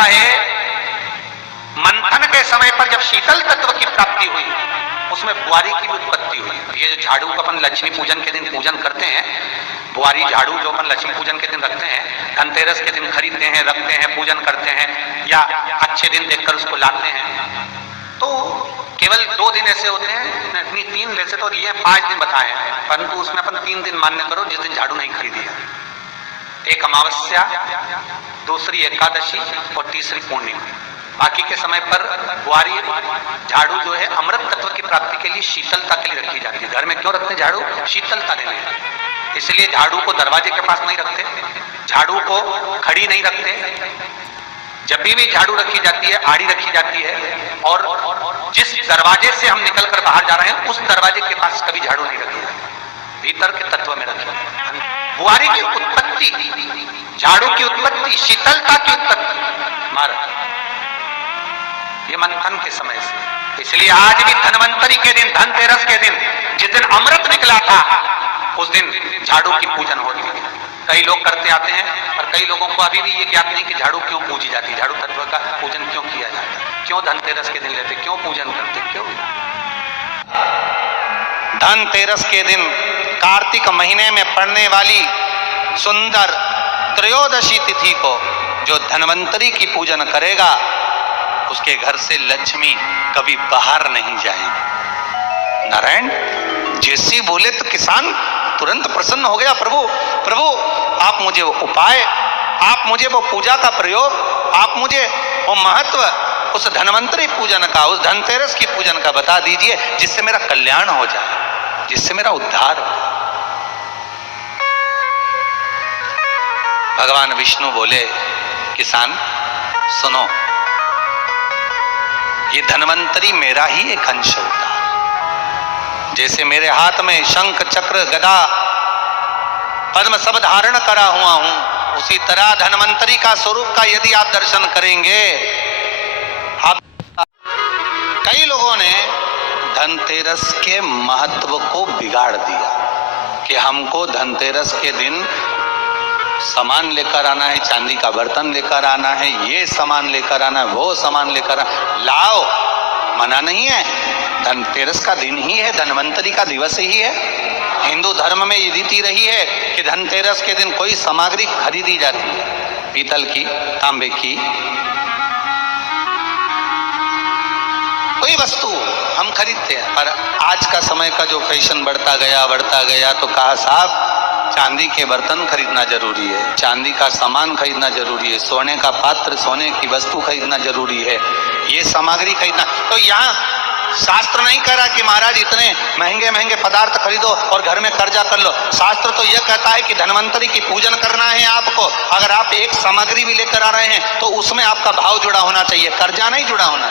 होता है, मंथन के समय पर जब शीतल तत्व की प्राप्ति हुई, उसमें बुआरी की भी उत्पत्ति हुई। ये जो झाड़ू को अपन लक्ष्मी पूजन के दिन पूजन करते हैं, बुआरी झाड़ू जो अपन लक्ष्मी पूजन के दिन रखते हैं, धनतेरस के दिन खरीदते हैं, रखते हैं, पूजन करते हैं, या अच्छे दिन देखकर उसको लाते हैं, तो केवल 2 दिन ऐसे होते हैं, नहीं 3 वैसे तो ये 5 दिन बताए हैं, परंतु उसमें अपन 3 दिन मान्य करो जिस दिन झाड़ू नहीं खरीदी है। एक अमावस्या, दूसरी एकादशी और तीसरी पूर्णिमा। बाकी के समय पर बुआरी झाड़ू जो है अमृत तत्व की प्राप्ति के लिए, शीतलता के लिए रखी जाती है। घर में क्यों रखते हैं झाड़ू? शीतलता देने, इसलिए झाड़ू को दरवाजे के पास नहीं रखते, झाड़ू को खड़ी नहीं रखते। जब भी झाड़ू रखी जाती है, आड़ी रखी जाती है, और जिस दरवाजे से हम निकलकर बाहर जा रहे हैं उस दरवाजे के पास कभी झाड़ू नहीं रखी जाती, भीतर के तत्व में रखी। बुआरी की उत्पत्ति, झाड़ू की उत्पत्ति, शीतलता की उत्पत्ति महाराज ये मंथन के समय से। इसलिए आज भी धनवंतरी के दिन, धनतेरस के दिन, जिस दिन अमृत निकला था, उस दिन झाड़ू की पूजन होती है। कई लोग करते आते हैं, और कई लोगों को अभी भी ये ज्ञात नहीं कि झाड़ू क्यों पूजी जाती, झाड़ू तत्व का पूजन क्यों किया जाता है, क्यों धनतेरस के दिन लेते, क्यों पूजन करते, क्यों? धनतेरस के दिन कार्तिक महीने में पड़ने वाली सुंदर त्रयोदशी तिथि को जो धनवंतरी की पूजन करेगा, उसके घर से लक्ष्मी कभी बाहर नहीं जाएगी। नारायण जैसे बोले तो किसान तुरंत प्रसन्न हो गया, प्रभु प्रभु आप मुझे वो उपाय, आप मुझे वो पूजा का प्रयोग, आप मुझे वो महत्व उस धनवंतरी पूजन का, उस धनतेरस की पूजन का बता दीजिए, जिससे मेरा कल्याण हो जाए, जिससे मेरा उद्धार हो जाए। भगवान विष्णु बोले, किसान सुनो, ये धनवंतरी मेरा ही एक अंश होता है। जैसे मेरे हाथ में शंख चक्र गदा पद्म सब धारण करा हुआ हूं, उसी तरह धनवंतरी का स्वरूप का यदि आप दर्शन करेंगे। आप कई लोगों ने धनतेरस के महत्व को बिगाड़ दिया कि हमको धनतेरस के दिन सामान लेकर आना है, चांदी का बर्तन लेकर आना है, ये सामान लेकर आना है, वो सामान लेकर आना, लाओ, मना नहीं है। धनतेरस का दिन ही है, धनवंतरी का दिवस ही है। हिंदू धर्म में ये रीति रही है कि धनतेरस के दिन कोई सामग्री खरीदी जाती है, पीतल की, तांबे की, कोई वस्तु हम खरीदते हैं। पर आज का समय का जो फैशन बढ़ता गया तो कहा साहब चांदी के बर्तन खरीदना जरूरी है, चांदी का सामान खरीदना जरूरी है, सोने का पात्र, सोने की वस्तु खरीदना जरूरी है, ये सामग्री खरीदना। तो यहाँ शास्त्र नहीं कह रहा कि महाराज इतने महंगे महंगे पदार्थ खरीदो और घर में कर्जा कर लो। शास्त्र तो यह कहता है कि धनवंतरी की पूजन करना है आपको। अगर आप एक सामग्री भी लेकर आ रहे हैं तो उसमें आपका भाव जुड़ा होना चाहिए, कर्जा नहीं जुड़ा होना।